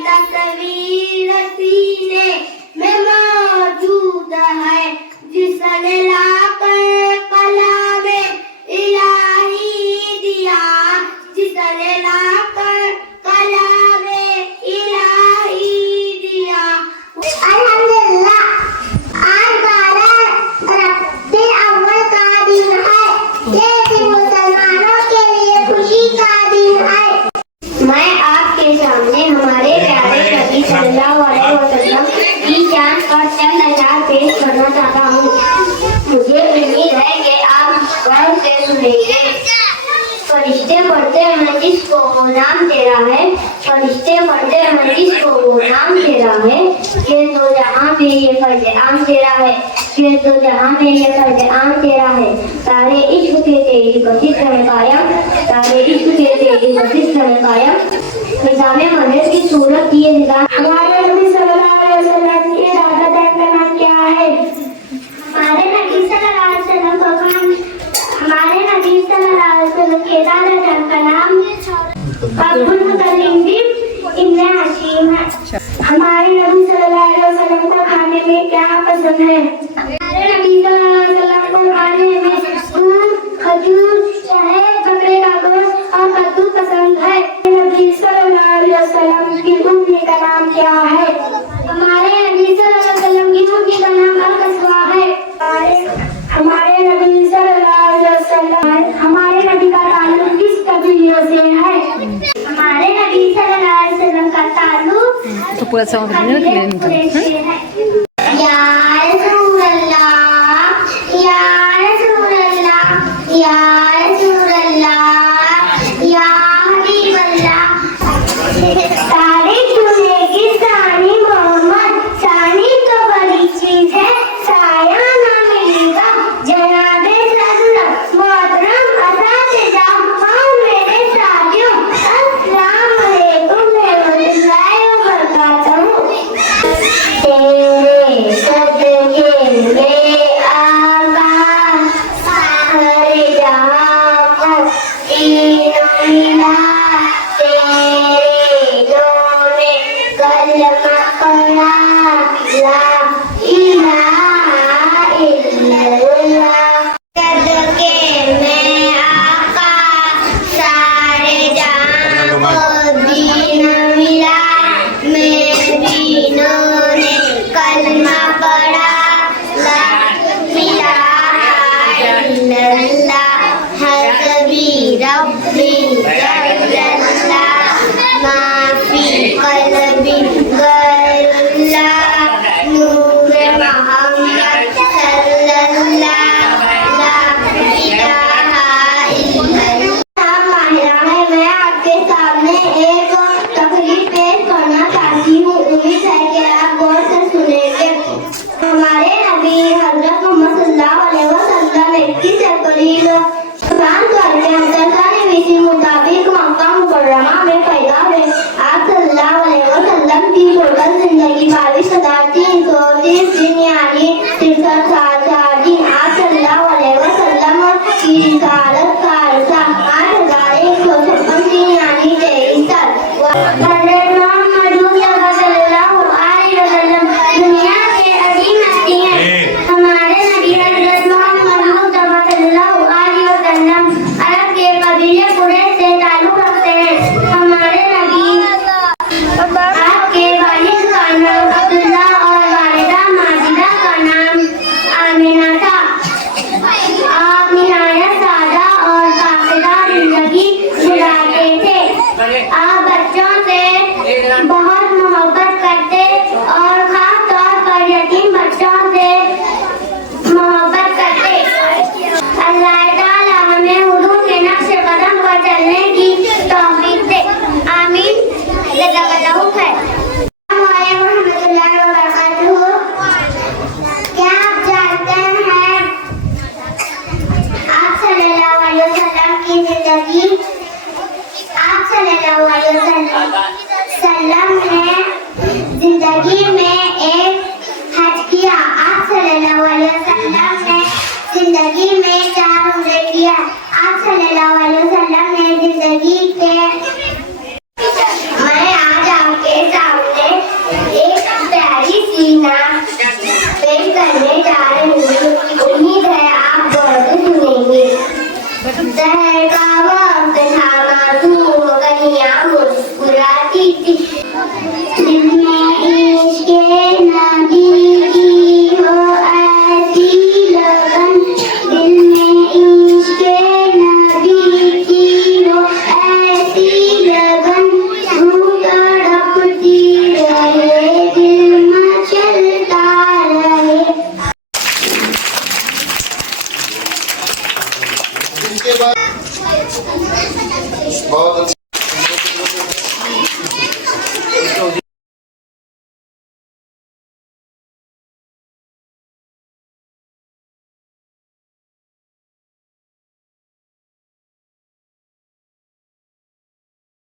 तस्वीर सीने में मौजूद है, जिसने लाकर कलामे इलाही दिया, जिसने लाकर कलामे इलाही दिया। अल्हम्दुलिल्लाह, आज 12 रबीउल अव्वल का दिन है। ये दिन मुसलमानों के लिए खुशी का दिन है। मैं आपके सामने हमारे प्यारे नबी सल्लल्लाहु अलैहि वसल्लम की शान और चंद अशआर पेश करना चाहता हूँ। मुझे उम्मीद है कि आप गौर से सुनेंगे। फरिश्ते पढ़ते हैं जिसको नाम तेरा है, फरिश्ते पढ़ते हैं जिसको नाम तेरा है, ये तो जहाँ में ये फर्ज आम तेरा है, ये तो जहाँ में ये फर्ज आम तेरा है। तारे इश्क के तेरी बसित में कायम, तारे इश्क के तेरी बसित में कायम, निज़ाम मंदिर की सूरत ये निज़ाम। हमारे नबी सल्लल्लाहु अलैहि वसल्लम के दादा दाद का नाम क्या है? हमारे नबी सल्लल्लाहु अलैहि वसल्लम का नाम, हमारे नबी सल्लल्लाहु अलैहि वसल्लम के दादा दाद का नाम अब्दुल मुत्तलिब इब्न हाशिम है। हमारे नबी सल्लल्लाहु अलैहि वसल्लम को खाने में क्या पसंद है? हमारे नबी सल्लल्लाहु अलैहि वसल्लम को खाने में दूध, खजूर, शहद, बकरे का गोश्त और कद्दू पसंद है। नबी सल्लल्लाहु अलैहि वसल्लम की उम्मी का नाम क्या है? हमारे नबी सल्लल्लाहु अलैहि वसल्लम की उम्मी का नाम अल-कस्वा है। हमारे नबी सल्लल्लाहु अलैहि वसल्लम, हमारे नबी का ताल्लुक किस कबीले से है? हमारे नबी सल्लल्लाहु अलैहि वसल्लम का ताल्लुक तो पूरा सवाल कुरैश से है। या रसूल अल्लाह, या रसूल अल्लाह, या रसूल अल्लाह, या हबीब अल्लाह। तारीफ सुनेगी सानी मोहम्मद, सानी तो बड़ी चीज है, साया ना मिलेगा जनाबे सल्लल्लाहु मोहतरम असातिज़ा और मेरे साथियों, अस्सलाम वालेकुम रहमतुल्लाहि व बरकातहू। तेरे सदके में आका सारे जहां को ईद मिला, तेरे लोने कलमा पढ़ा, ला इलाहा इल्लल्लाह। सदके में आका सारे जहां को दीन मिला, मेरे दीनों ने कलमा पढ़ा, ला इलाहा इल्लल्लाह। हसबी रब्बी जल्लल्लाह, माफी कल्बी गैरुल्लाह, नूरे मोहम्मद सल्लल्लाह, ला इलाहा इल्लल्लाह। माहिरा है, मैं आपके सामने एक तकरीर पेश करना चाहती हूँ। उम्मीद है कि आप गौर से सुनेंगे। हमारे नबी हज़रत मोहम्मद सल्लल्लाहु अलैहि वसल्लम 21 अप्रैल कुरान के अंदर विधि मुताबिक मक्का मुकर्रमा में पैदा हुए। आप सल्लल्लाहु अलैहि वसल्लम की टोटल जिंदगी 22,330 दिन यानी 63 साल 4 दिन। आप सल्लल्लाहु अलैहि वसल्लम की रिसालत का अरसा 8,156 दिन यानी 23 साल। हज़रत मोहम्मद सल्लल्लाहु अलैहि वसल्लम दुनिया के अजीम हस्ती हैं। हमारे नबी हज़रत मोहम्मद सल्लल्लाहु अलैहि वसल्लम अरब के कबीले कुरैश से ताल्लुक रखते हैं। हमारे नबी आपके वालिद का नाम अब्दुल्ला और वालिदा माजिदा का नाम आमिना था। आप निहायत सादा और पाकीज़ा जिंदगी गुजारते थे। आप बच्चों से बहुत मोहब्बत करते और खास तौर पर यतीम बच्चों से मोहब्बत करते। अल्लाह ताला हमें हुजूर के नक्शे कदम पर चलने की तौफीक दे, आमीन। जज़ाकल्लाहु खैर। क्या आप जानते हैं आप सल्लल्लाहु अलैहि वसल्लम की जिंदगी, आप सल्लल्लाहु अलैहि वसल्लम ने जिंदगी में एक हज किया। आप सल्लल्लाहु अलैहि वसल्लम ने जिंदगी में 4 उम्रे किया। आप सल्लल्लाहु अलैहि वसल्लम ने जिंदगी के मैं आज आपके सामने दिल में इश्क नबी की हो ऐसी लगन, दिल में इश्क नबी की हो ऐसी लगन, रूह तड़पती रहे दिल मचलता रहे। इसके बाद बहुत